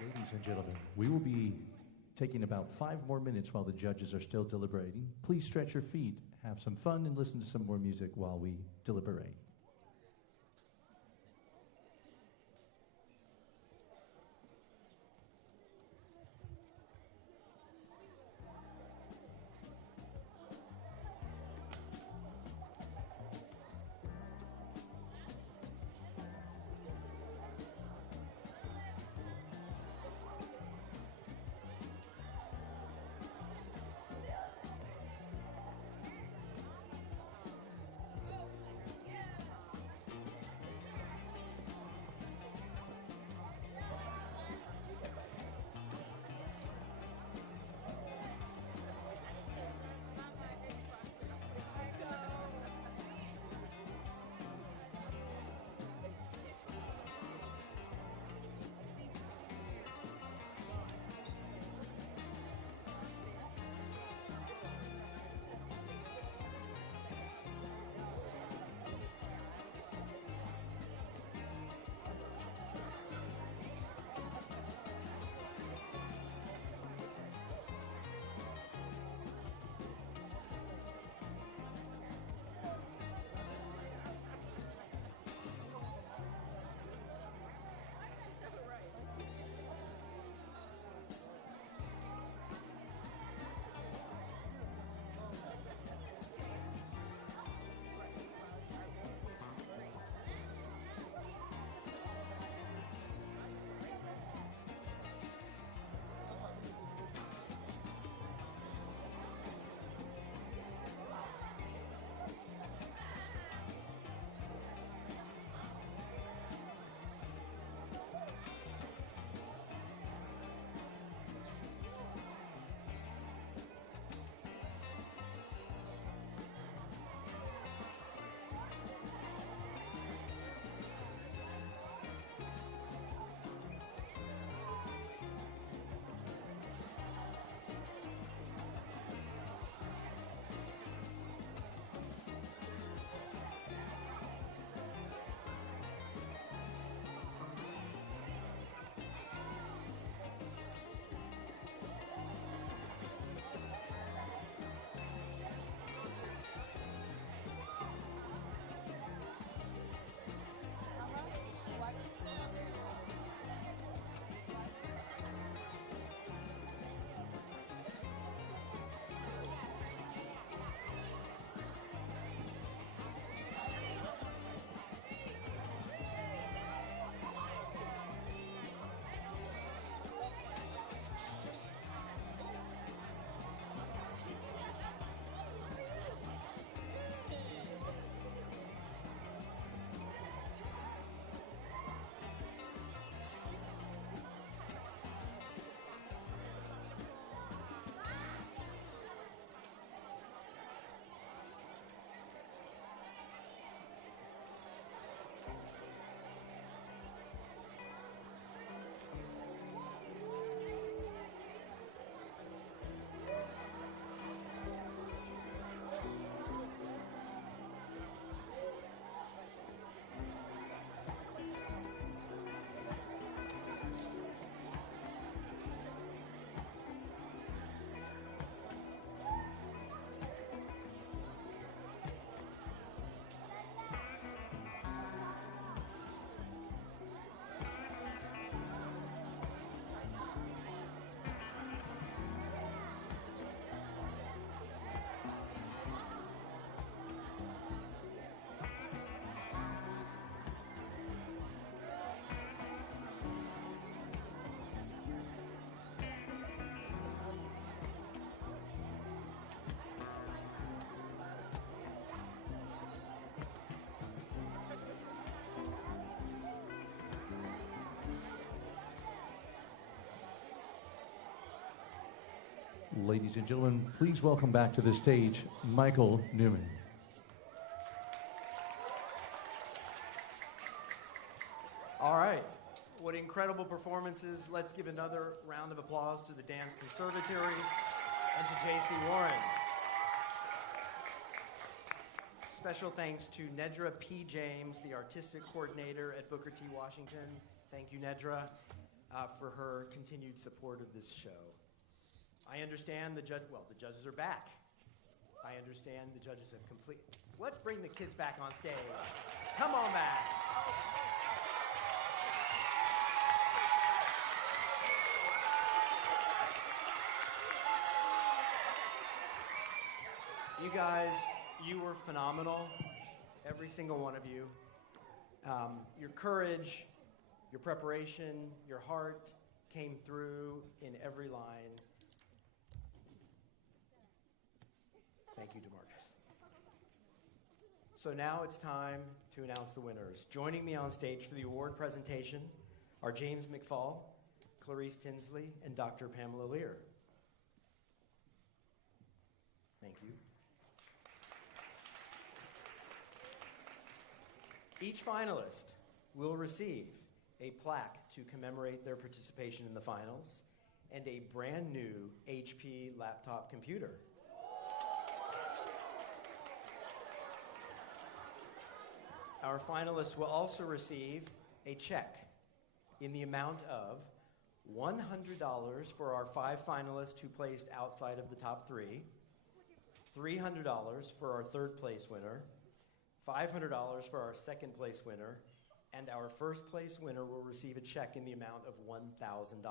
Ladies and gentlemen, we will be taking about 5 more minutes while the judges are still deliberating. Please stretch your feet, have some fun, and listen to some more music while we deliberate. Ladies and gentlemen, please welcome back to the stage Michael Newman. All right. What incredible performances. Let's give another round of applause to the Dance Conservatory and to J.C. Warren. Special thanks to Nedra P. James, the artistic coordinator at Booker T. Washington. Thank you, Nedra. for her continued support of this show. I understand the judges are back. I understand the judges have complete. Let's bring the kids back on stage. Come on back. You guys, you were phenomenal, every single one of you. Your courage, your preparation, your heart came through in every line. Thank you, DeMarcus. So now it's time to announce the winners. Joining me on stage for the award presentation are James McFall, Clarice Tinsley, and Dr. Pamela Lear. Thank you. Each finalist will receive a plaque to commemorate their participation in the finals and a brand new HP laptop computer. Our finalists will also receive a check in the amount of $100 for our 5 finalists who placed outside of the top 3, $300 for our 3rd place winner, $500 for our 2nd place winner, and our 1st place winner will receive a check in the amount of $1,000.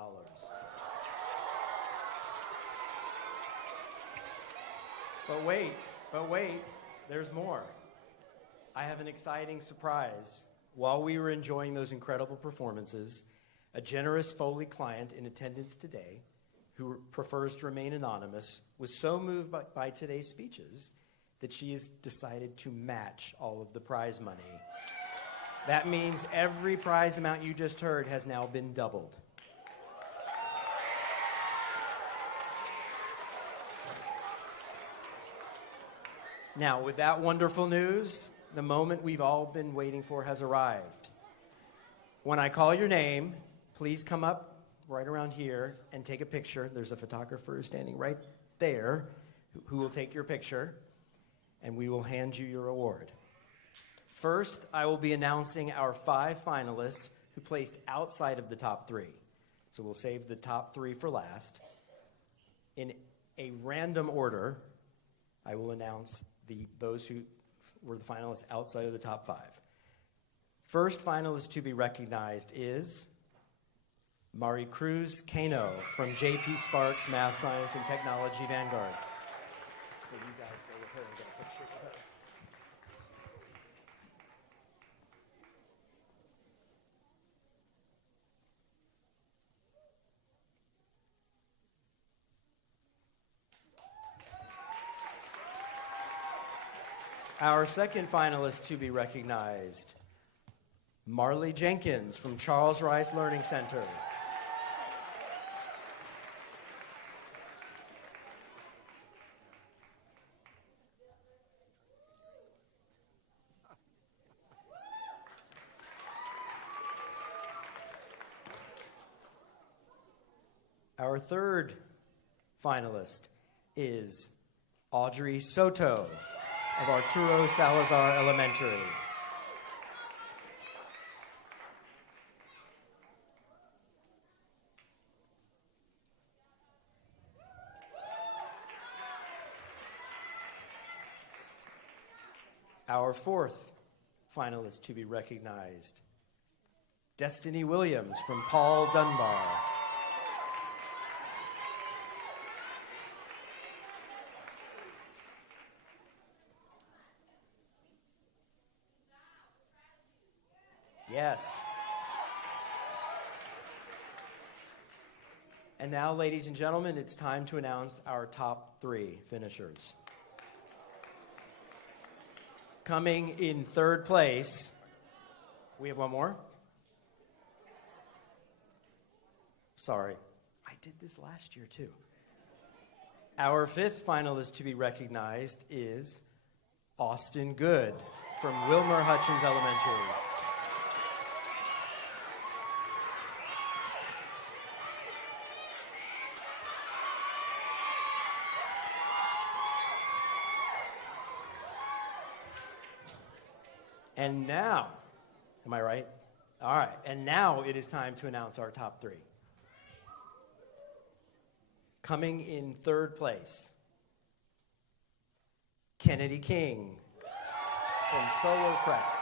But wait, there's more. I have an exciting surprise. While we were enjoying those incredible performances, a generous Foley client in attendance today, who prefers to remain anonymous, was so moved by today's speeches that she has decided to match all of the prize money. That means every prize amount you just heard has now been doubled. Now, with that wonderful news, the moment we've all been waiting for has arrived. When I call your name, please come up right around here and take a picture. There's a photographer standing right there who will take your picture, and we will hand you your award. First, I will be announcing our 5 finalists who placed outside of the top 3. So we'll save the top 3 for last. In a random order, I will announce those who were the finalists outside of the top 5. First finalist to be recognized is Maricruz Cano from J.P. Sparks Math, Science, and Technology Vanguard. So you guys go with her and get a picture with her. Our second finalist to be recognized, Marley Jenkins from Charles Rice Learning Center. Our third finalist is Audrey Soto of Arturo Salazar Elementary. Our fourth finalist to be recognized, Destiny Williams from Paul Dunbar. Yes. And now, ladies and gentlemen, it's time to announce our top 3 finishers. Coming in 3rd place, we have one more. Sorry, I did this last year too. Our 5th finalist to be recognized is Austin Good from Wilmer Hutchins Elementary. And now, am I right? All right, and now it is time to announce our top three. Coming in third place, Kennedy King from Solo Prep.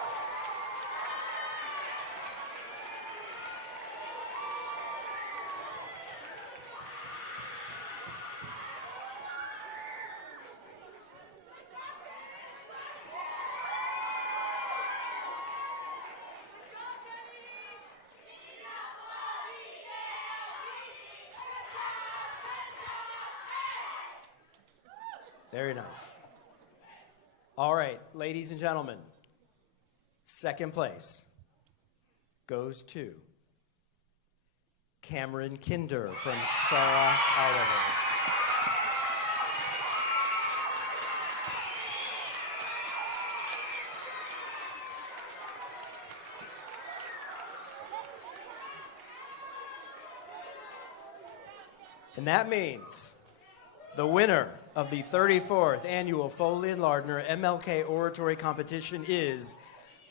Very nice. All right, ladies and gentlemen, second place goes to Cameron Kinder from Sarah Oliver. And that means the winner of the 34th Annual Foley and Lardner MLK Oratory Competition is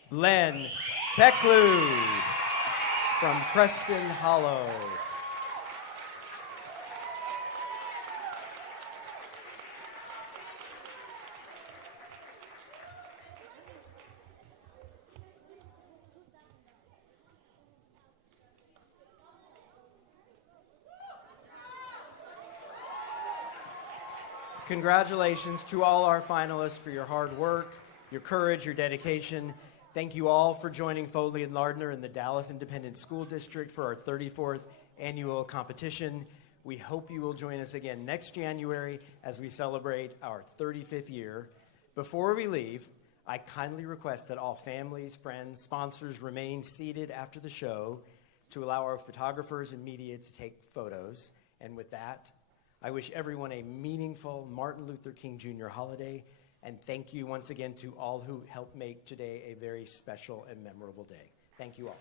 Glenn Teklu from Preston Hollow. Congratulations to all our finalists for your hard work, your courage, your dedication. Thank you all for joining Foley and Lardner in the Dallas Independent School District for our 34th annual competition. We hope you will join us again next January as we celebrate our 35th year. Before we leave, I kindly request that all families, friends, sponsors remain seated after the show to allow our photographers and media to take photos. And with that, I wish everyone a meaningful Martin Luther King Jr. holiday, and thank you once again to all who helped make today a very special and memorable day. Thank you all.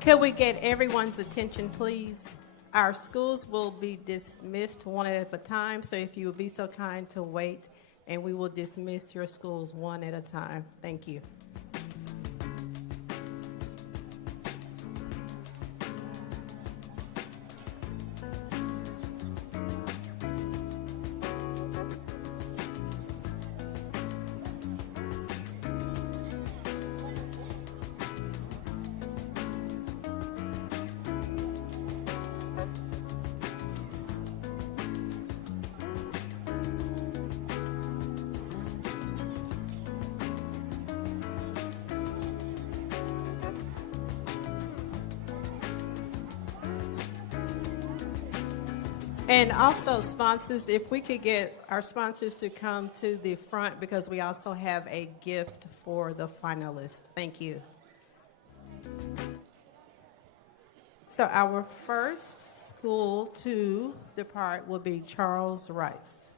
Could we get everyone's attention, please? Our schools will be dismissed one at a time, so if you would be so kind to wait, and we will dismiss your schools one at a time. Thank you. And also sponsors, if we could get our sponsors to come to the front because we also have a gift for the finalists. Thank you. So our first school to depart will be Charles Rice.